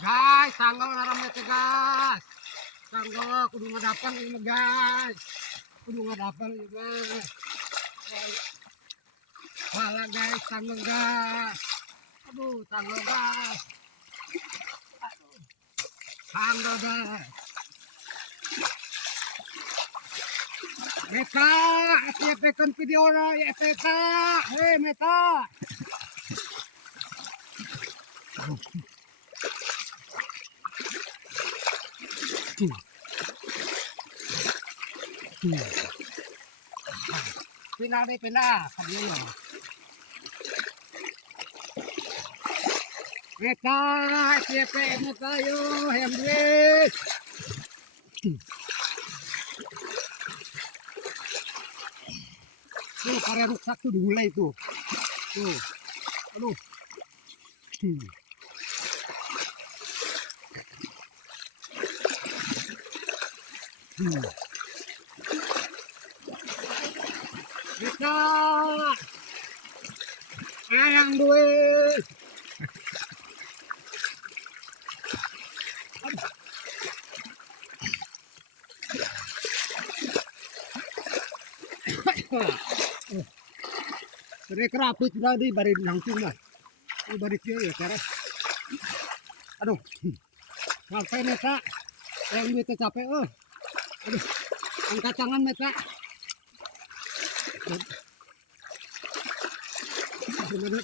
Guys, tanggal naramnya teh guys. Tanggal kudu ngadapan ini guys. Kudu ngadapan ini guys. Wala guys, tanggal guys. Aduh, tanggal guys. Tanggal guys. Meta, FYP-kan video na, FYP. Hei, Meta. Pindah deh, pindah. Kabilo. Meta, FYP mo tayo, Hemlis. Tuh, karya rusak tuh dimulai tuh. Tuh. Aduh. Kita ayang duit. Jadi kerapit sudah di bari langsung lah. Ini bari kia ya cara. Aduh. Sampai Meta. Yang Meta capek. Aduh. Angkat tangan Meta. Gimana?